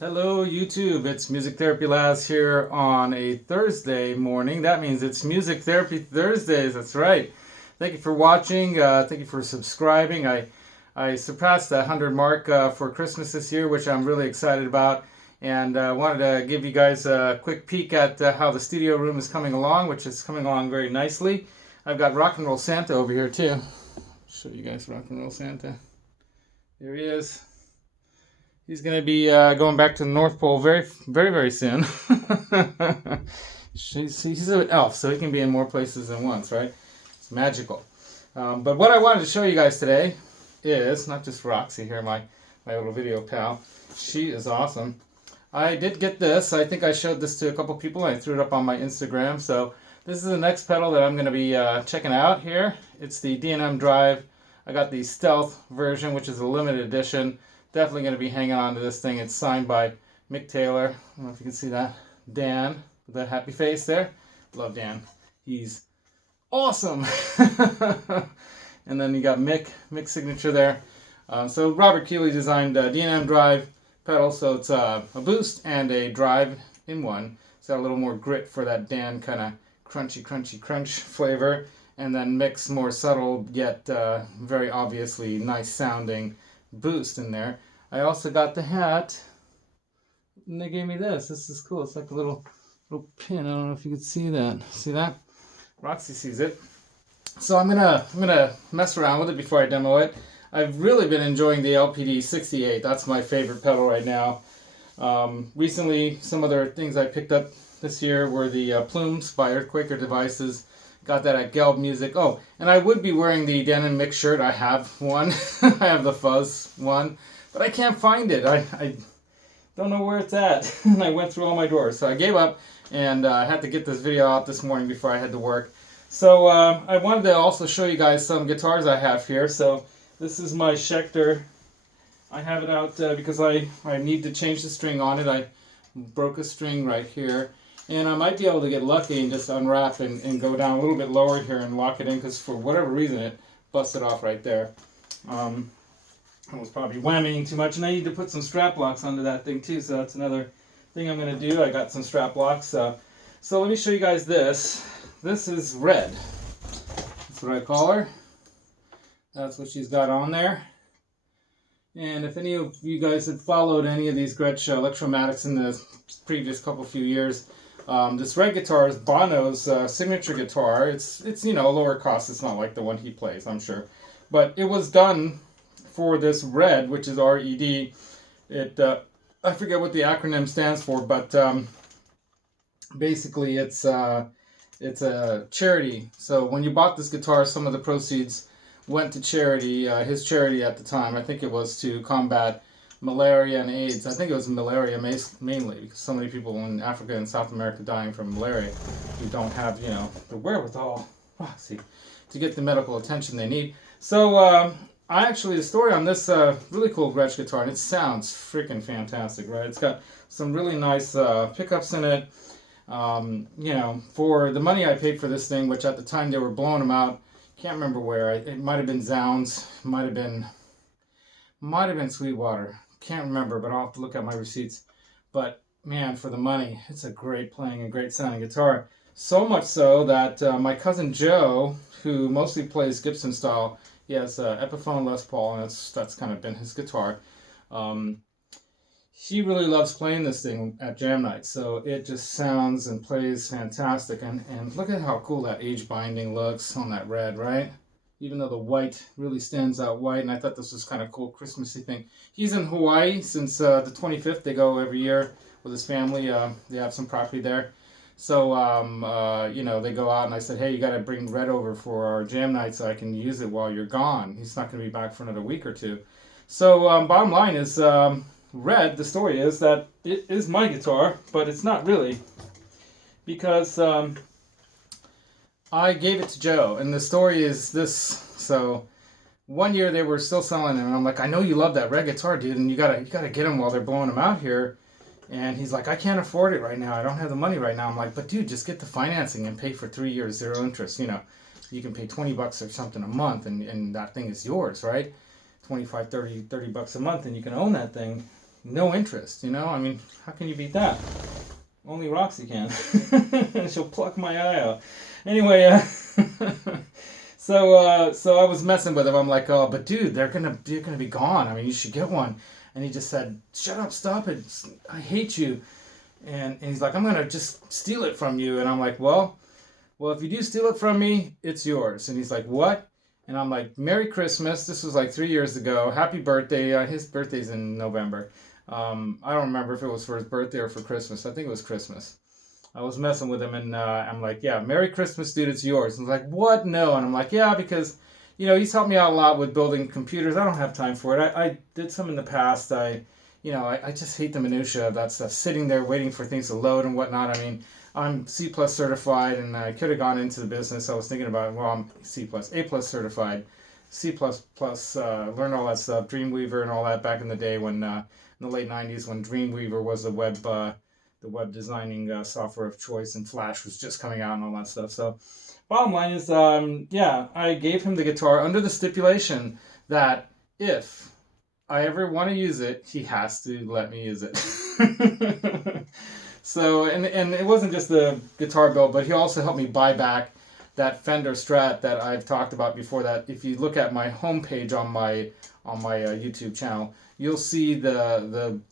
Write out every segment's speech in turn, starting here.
Hello YouTube, it's Music Therapy Laz here on a Thursday morning. That means it's Music Therapy Thursdays, that's right. Thank you for watching, thank you for subscribing. I surpassed the 100 mark for Christmas this year, which I'm really excited about. And wanted to give you guys a quick peek at how the studio room is coming along, which is coming along very nicely. I've got Rock and Roll Santa over here too. Show you guys Rock and Roll Santa. There he is. He's going to be going back to the North Pole very soon. He's an elf, so he can be in more places than once, right? It's magical. But what I wanted to show you guys today is, not just Roxy here, my little video pal. She is awesome. I did get this. I think I showed this to a couple people. I threw it up on my Instagram. So this is the next pedal that I'm going to be checking out here. It's the D&M Drive. I got the Stealth version, which is a limited edition. Definitely going to be hanging on to this thing. It's signed by Mick Taylor. I don't know if you can see that. Dan, with that happy face there. Love Dan. He's awesome. And then you got Mick's signature there. So Robert Keeley designed D&M Drive pedal. So it's a boost and a drive in one. It's got a little more grit for that Dan kind of crunch flavor. And then Mick's more subtle yet very obviously nice sounding boost in there. I also got the hat, and they gave me this. This is cool. It's like a little pin. I don't know if you can see that. See that? Roxy sees it. So I'm gonna mess around with it before I demo it. I've really been enjoying the LPD 68. That's my favorite pedal right now. Recently, some other things I picked up this year were the plumes by Earthquaker Devices. Got that at Gelb Music. Oh, and I would be wearing the Dan and Mick shirt. I have one. I have the fuzz one. But I can't find it. I don't know where it's at. And I went through all my drawers. So I gave up and I had to get this video out this morning before I had to work. So I wanted to also show you guys some guitars I have here. So this is my Schecter. I have it out because I need to change the string on it. I broke a string right here. And I might be able to get lucky and just unwrap and go down a little bit lower here and lock it in, because for whatever reason it busted off right there. I was probably whamming too much, and I need to put some strap locks onto that thing too, so that's another thing I'm going to do. I got some strap locks. So let me show you guys this. This is Red. That's what I call her. That's what she's got on there. And if any of you guys had followed any of these Gretsch Electromatics in the previous few years, this Red guitar is Bono's signature guitar. It's you know, lower cost. It's not like the one he plays, I'm sure. But it was done for this Red, which is R-E-D. I forget what the acronym stands for, but basically it's a charity. So when you bought this guitar, some of the proceeds went to charity, his charity at the time. I think it was to combat malaria and AIDS. I think it was malaria mainly, because so many people in Africa and South America dying from malaria who don't have, you know, the wherewithal to get the medical attention they need. So the story on this really cool Gretsch guitar, and it sounds freaking fantastic, right? It's got some really nice pickups in it. You know, for the money I paid for this thing, which at the time they were blowing them out, can't remember where. It might have been Zounds, might have been Sweetwater. Can't remember, but I'll have to look at my receipts. But man, for the money, it's a great playing and great sounding guitar. So much so that my cousin Joe, who mostly plays Gibson style, he has Epiphone Les Paul, and that's kind of been his guitar. He really loves playing this thing at jam nights, so it just sounds and plays fantastic. And look at how cool that age binding looks on that Red, right? Even though the white really stands out white, and I thought this was kind of cool, Christmassy thing. He's in Hawaii since the 25th. They go every year with his family. They have some property there. So, you know, they go out, and I said, hey, you got to bring Red over for our jam night so I can use it while you're gone. He's not going to be back for another week or two. So, bottom line is, Red, the story is that it is my guitar, but it's not really, because I gave it to Joe, and the story is this. So one year they were still selling them, and I'm like, I know you love that Red guitar, dude, and you gotta get them while they're blowing them out here. And he's like, I can't afford it right now. I don't have the money right now. I'm like, but dude, just get the financing and pay for 3 years, 0 interest. You know, you can pay $20 or something a month, and that thing is yours, right? 25, 30 bucks a month, and you can own that thing. no interest, you know? I mean, how can you beat that? Only Roxy can. She'll pluck my eye out. Anyway, so I was messing with him. I'm like, oh, but dude, they're gonna be gone. I mean, you should get one. And he just said, shut up, stop it. I hate you. And he's like, I'm gonna just steal it from you. And I'm like, well, if you do steal it from me, it's yours. And he's like, what? And I'm like, Merry Christmas. This was like 3 years ago. Happy birthday. His birthday's in November. I don't remember if it was for his birthday or for Christmas. I think it was Christmas. I was messing with him, and I'm like, yeah, Merry Christmas, dude, it's yours. And he's like, what? No. And I'm like, yeah, because, you know, he's helped me out a lot with building computers. I don't have time for it. I did some in the past. I just hate the minutia of that stuff, sitting there waiting for things to load and whatnot. I mean, I'm C+ certified, and I could have gone into the business. I was thinking about, well, I'm C+, A+ certified, C++, learned all that stuff, Dreamweaver and all that back in the day when, in the late 90s, when Dreamweaver was the web designing software of choice, and Flash was just coming out and all that stuff. So bottom line is, yeah, I gave him the guitar under the stipulation that if I ever want to use it, he has to let me use it. So, and it wasn't just the guitar build, but he also helped me buy back that Fender Strat that I've talked about before. That if you look at my homepage on my YouTube channel, you'll see the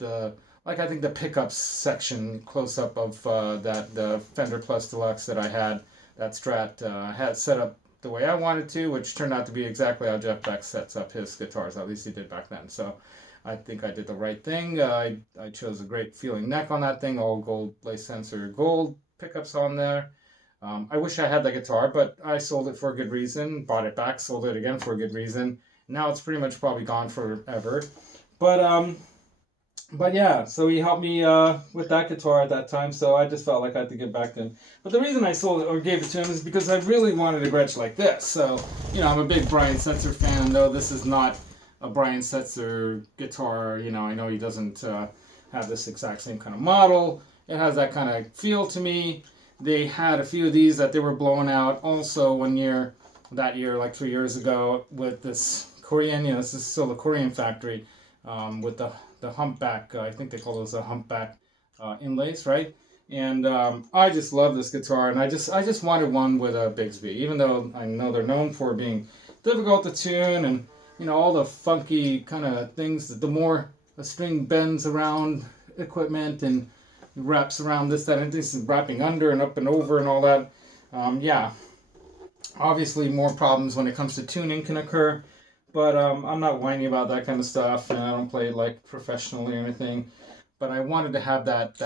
like, I think the pickups section close up of the Fender Plus Deluxe that I had. That Strat had set up the way I wanted to, which turned out to be exactly how Jeff Beck sets up his guitars. At least he did back then. So I think I did the right thing. I chose a great feeling neck on that thing, all gold lace sensor, gold pickups on there. I wish I had that guitar, but I sold it for a good reason, bought it back, sold it again for a good reason. Now it's pretty much probably gone forever. But yeah, so he helped me with that guitar at that time, so I just felt like I had to give back to him. But the reason I sold it or gave it to him is because I really wanted a Gretsch like this. So, you know, I'm a big Brian Setzer fan, though this is not a Brian Setzer guitar. You know, I know he doesn't have this exact same kind of model. It has that kind of feel to me. They had a few of these that they were blowing out also that year, like 3 years ago, with this Korean, you know, this is still the Korean factory, with the humpback, I think they call those a humpback inlays, right? And I just love this guitar, and I just wanted one with a Bigsby, even though I know they're known for being difficult to tune, and you know, all the funky kind of things. The more a string bends around equipment and wraps around this, that, and this, and wrapping under and up and over and all that, yeah, obviously more problems when it comes to tuning can occur. But I'm not whining about that kind of stuff, and I don't play it like professionally or anything. But I wanted to have that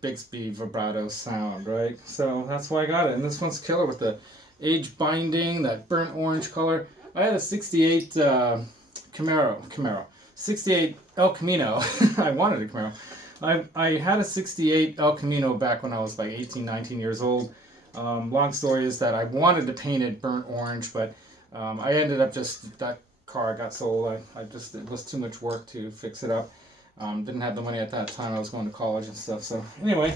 Bigsby vibrato sound, right? So that's why I got it. And this one's killer with the age binding, that burnt orange color. I had a 68 Camaro, 68 El Camino. I wanted a Camaro. I had a 68 El Camino back when I was like 18, 19 years old. Long story is that I wanted to paint it burnt orange, but I ended up that car got sold. It was too much work to fix it up. Didn't have the money at that time. I was going to college and stuff. So anyway,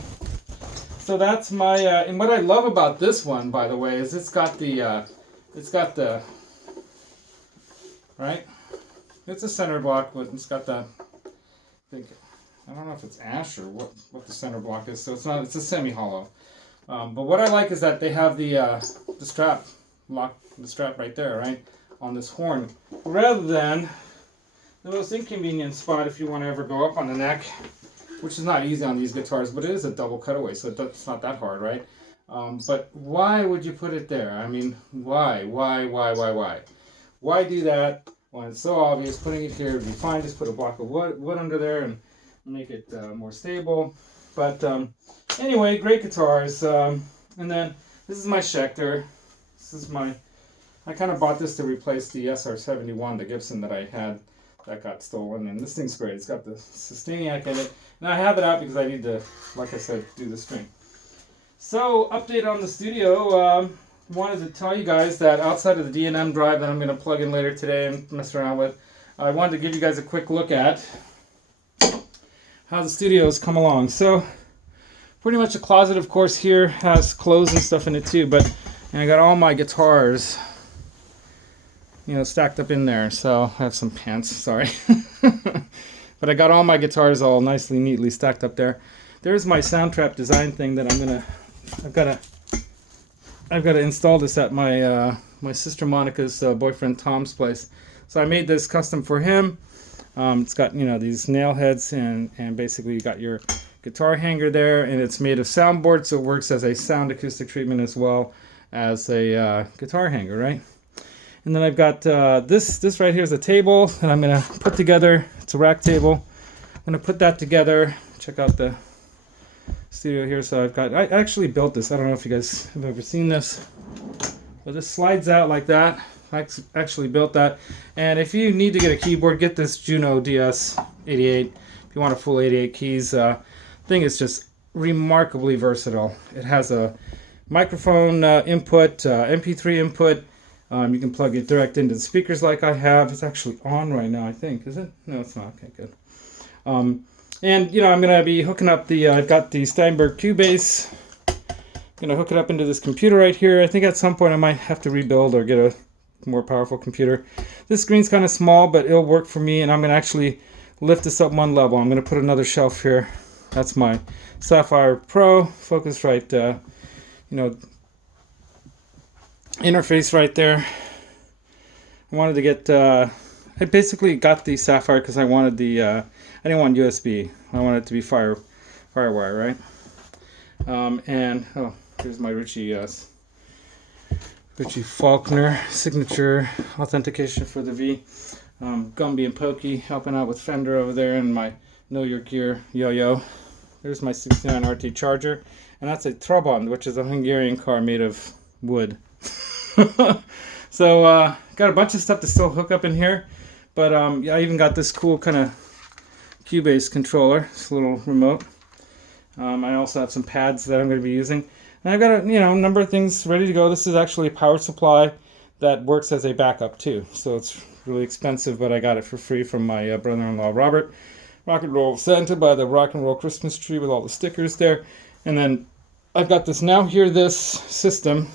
so that's my, and what I love about this one, by the way, is it's got the, right? It's a center block, but it's got the, I don't know if it's ash or what the center block is. So it's a semi-hollow. But what I like is that they have the strap right there, right, on this horn, rather than the most inconvenient spot if you want to ever go up on the neck, which is not easy on these guitars, but it is a double cutaway, so it's not that hard, right? But why would you put it there? I mean, why? Why do that when it's so obvious? Putting it here would be fine. Just put a block of wood under there and make it more stable. But anyway, great guitars. And then this is my Schecter. I kind of bought this to replace the SR-71, the Gibson that I had that got stolen. And this thing's great. It's got the Sustainiac in it. And I have it out because I need to, like I said, do the string. So, update on the studio. Wanted to tell you guys that outside of the D&M drive that I'm going to plug in later today and mess around with, I wanted to give you guys a quick look at how the studio has come along. So, pretty much the closet, of course, here has clothes and stuff in it too, but I got all my guitars, you know, stacked up in there. So I have some pants, sorry. But I got all my guitars all nicely, neatly stacked up there. There's my Soundtrap design thing that I've got to install this at my my sister Monica's boyfriend Tom's place. So I made this custom for him. It's got, you know, these nail heads, and basically you got your guitar hanger there, and it's made of soundboard, so it works as a sound acoustic treatment as well as a guitar hanger, right? And then I've got this right here is a table that I'm gonna put together. It's a rack table. I'm gonna put that together. Check out the studio here. So I actually built this. I don't know if you guys have ever seen this, but this slides out like that. I actually built that. And if you need to get a keyboard, get this Juno DS88. If you want a full 88 keys, thing is just remarkably versatile. It has a microphone input, MP3 input. You can plug it direct into the speakers like I have. It's actually on right now, I think. Is it? No, it's not. Okay, good. And, you know, I'm going to be hooking up the, I've got the Steinberg Cubase. I'm going to hook it up into this computer right here. I think at some point I might have to rebuild or get a more powerful computer. This screen's kind of small, but it'll work for me, and I'm going to actually lift this up one level. I'm going to put another shelf here. That's my Sapphire Pro Focusrite, you know, interface right there. I wanted to get, I basically got the Sapphire because I wanted the, I didn't want USB. I wanted it to be Firewire, right? And, oh, here's my Richie Faulkner signature authentication for the V. Gumby and Pokey helping out with Fender over there, and my Know Your Gear yo-yo. There's my 69 RT charger, and that's a Trabant, which is a Hungarian car made of wood. So got a bunch of stuff to still hook up in here, but yeah, I even got this cool kind of Cubase controller, this little remote. I also have some pads that I'm going to be using. And I've got a number of things ready to go. This is actually a power supply that works as a backup too. So it's really expensive, but I got it for free from my brother-in-law Robert. Rock and Roll Santa by the Rock and Roll Christmas tree with all the stickers there. And then I've got this Now Hear This system.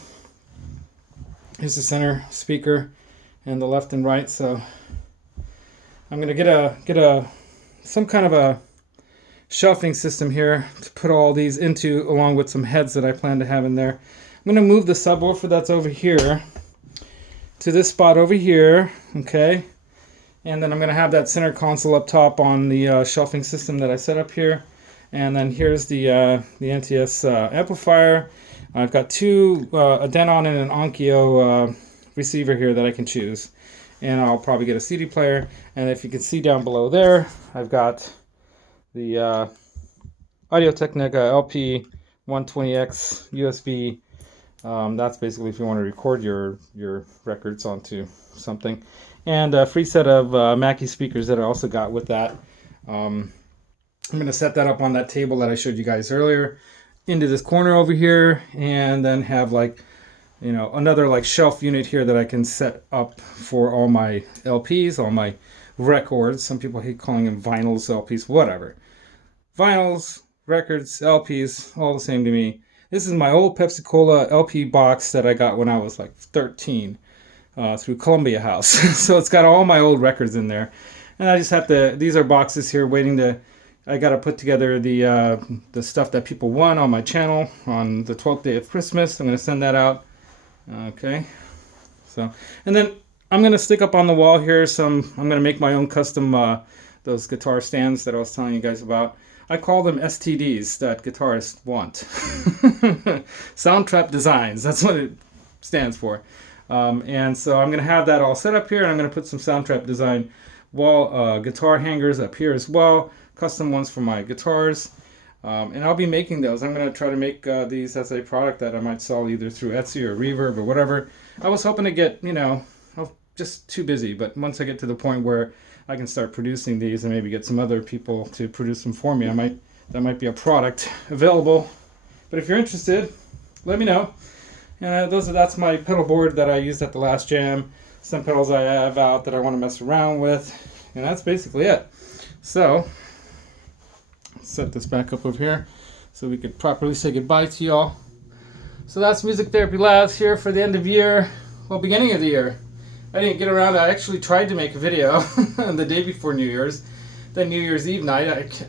Here's the center speaker and the left and right. So I'm gonna get some kind of a shelving system here to put all these into, along with some heads that I plan to have in there. I'm going to move the subwoofer that's over here to this spot over here, okay? And then I'm going to have that center console up top on the shelving system that I set up here. And then here's the NTS amplifier. I've got a Denon and an Onkyo receiver here that I can choose. And I'll probably get a CD player. And if you can see down below there, I've got the Audio-Technica LP 120X USB. That's basically if you want to record your records onto something. And a free set of Mackie speakers that I also got with that. I'm going to set that up on that table that I showed you guys earlier into this corner over here, and then have another shelf unit here that I can set up for all my LPs, all my records. Some people hate calling them vinyls, LPs, whatever. Vinyls, records, LPs, all the same to me. This is my old Pepsi Cola LP box that I got when I was like 13 through Columbia House. So it's got all my old records in there. And I just have to, these are boxes here waiting to, I got to put together the stuff that people want on my channel on the 12th day of Christmas. I'm going to send that out. Okay. So, and then I'm going to stick up on the wall here I'm going to make my own custom, those guitar stands that I was telling you guys about. I call them STDs that guitarists want. Soundtrap Designs, that's what it stands for. And so I'm going to have that all set up here, and I'm going to put some Soundtrap Design wall guitar hangers up here as well, custom ones for my guitars. And I'll be making those. I'm going to try to make these as a product that I might sell either through Etsy or Reverb or whatever. I was hoping to get, I'm just too busy, but once I get to the point where I can start producing these and maybe get some other people to produce them for me, that might be a product available. But if you're interested, let me know. And that's my pedal board that I used at the last jam. Some pedals I have out that I want to mess around with. And that's basically it. So, let's set this back up over here so we could properly say goodbye to y'all. So that's Music Therapy Laz here for the end of year, well, beginning of the year. I didn't get around. I actually tried to make a video the day before New Year's, the New Year's Eve night,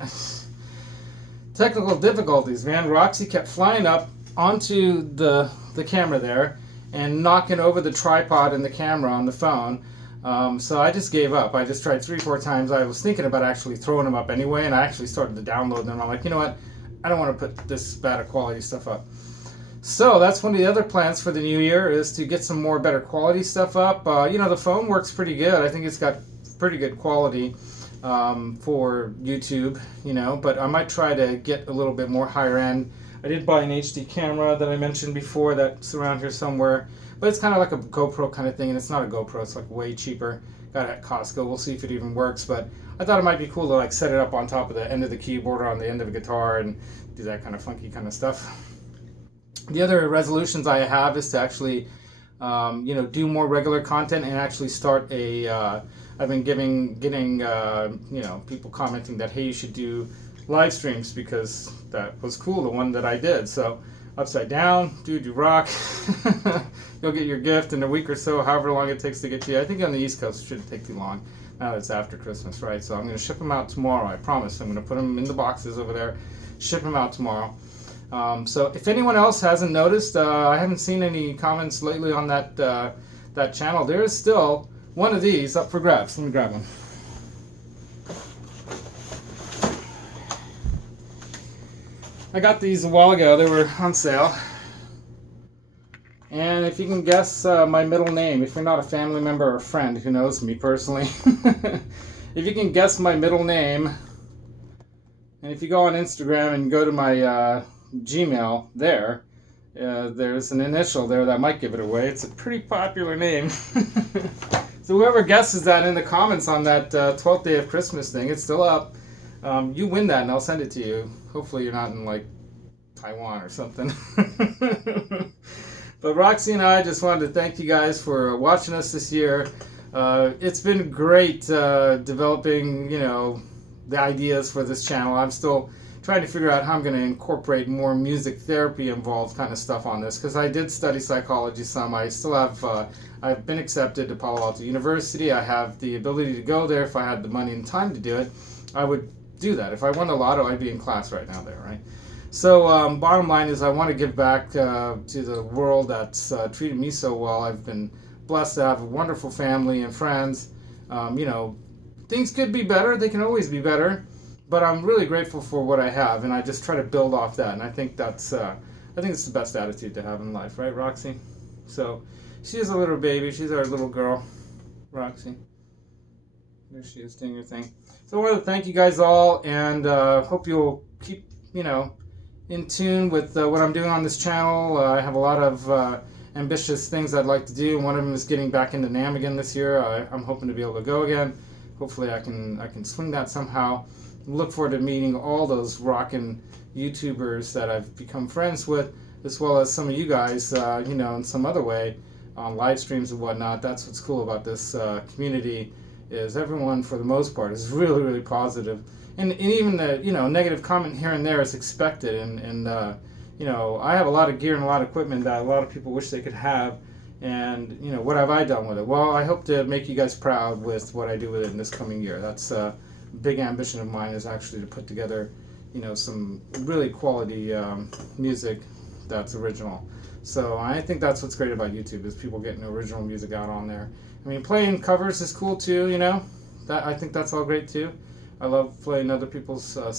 technical difficulties, man. Roxy kept flying up onto the camera there and knocking over the tripod and the camera on the phone. So I just gave up. I just tried 3-4 times. I was thinking about actually throwing them up anyway, and I actually started to download them. I'm like, you know what? I don't want to put this bad of quality stuff up. So that's one of the other plans for the new year, is to get some more better quality stuff up. The phone works pretty good. I think it's got pretty good quality for YouTube, but I might try to get a little bit more higher end. I did buy an HD camera that I mentioned before that's around here somewhere, but it's kind of like a GoPro kind of thing, and it's not a GoPro. It's like way cheaper. Got it at Costco. We'll see if it even works, but I thought it might be cool to like set it up on top of the end of the keyboard or on the end of a guitar and do that kind of funky kind of stuff. The other resolutions I have is to actually, do more regular content and actually start a. I've been getting people commenting that, hey, you should do live streams, because that was cool, the one that I did. So Upside Down, Dude You Rock. You'll get your gift in a week or so, however long it takes to get to you. I think on the East Coast it shouldn't take too long. Now that it's after Christmas, right? So I'm going to ship them out tomorrow. I promise. I'm going to put them in the boxes over there, ship them out tomorrow. So if anyone else hasn't noticed, I haven't seen any comments lately on that channel. There is still one of these up for grabs. Let me grab one. I got these a while ago. They were on sale. And if you can guess my middle name, if you're not a family member or friend who knows me personally, if you can guess my middle name, and if you go on Instagram and go to my Gmail there, there's an initial there that might give it away. It's a pretty popular name. So whoever guesses that in the comments on that 12th day of Christmas thing, it's still up. You win that and I'll send it to you. Hopefully you're not in like Taiwan or something. But Roxy and I just wanted to thank you guys for watching us this year. It's been great developing, the ideas for this channel. I'm still trying to figure out how I'm going to incorporate more music therapy involved kind of stuff on this, because I did study psychology some. I still have, I've been accepted to Palo Alto University. I have the ability to go there if I had the money and time to do it. I would do that. If I won the lotto, I'd be in class right now there, right? So bottom line is I want to give back to the world that's treated me so well. I've been blessed to have a wonderful family and friends. Things could be better. They can always be better. But I'm really grateful for what I have, and I just try to build off that. And I think that's it's the best attitude to have in life, right, Roxy? So she's a little baby. She's our little girl, Roxy. There she is doing her thing. So I want to thank you guys all, and hope you'll keep, in tune with what I'm doing on this channel. I have a lot of ambitious things I'd like to do. One of them is getting back into NAMM again this year. I'm hoping to be able to go again. Hopefully I can swing that somehow. Look forward to meeting all those rockin' YouTubers that I've become friends with, as well as some of you guys, in some other way, on live streams and whatnot. That's what's cool about this community, is everyone, for the most part, is really, really positive. And even the, negative comment here and there is expected. And I have a lot of gear and a lot of equipment that a lot of people wish they could have. And, what have I done with it? Well, I hope to make you guys proud with what I do with it in this coming year. That's big ambition of mine, is actually to put together, some really quality music that's original. So I think that's what's great about YouTube, is people getting original music out on there. I mean, playing covers is cool too, I think that's all great too. I love playing other people's songs.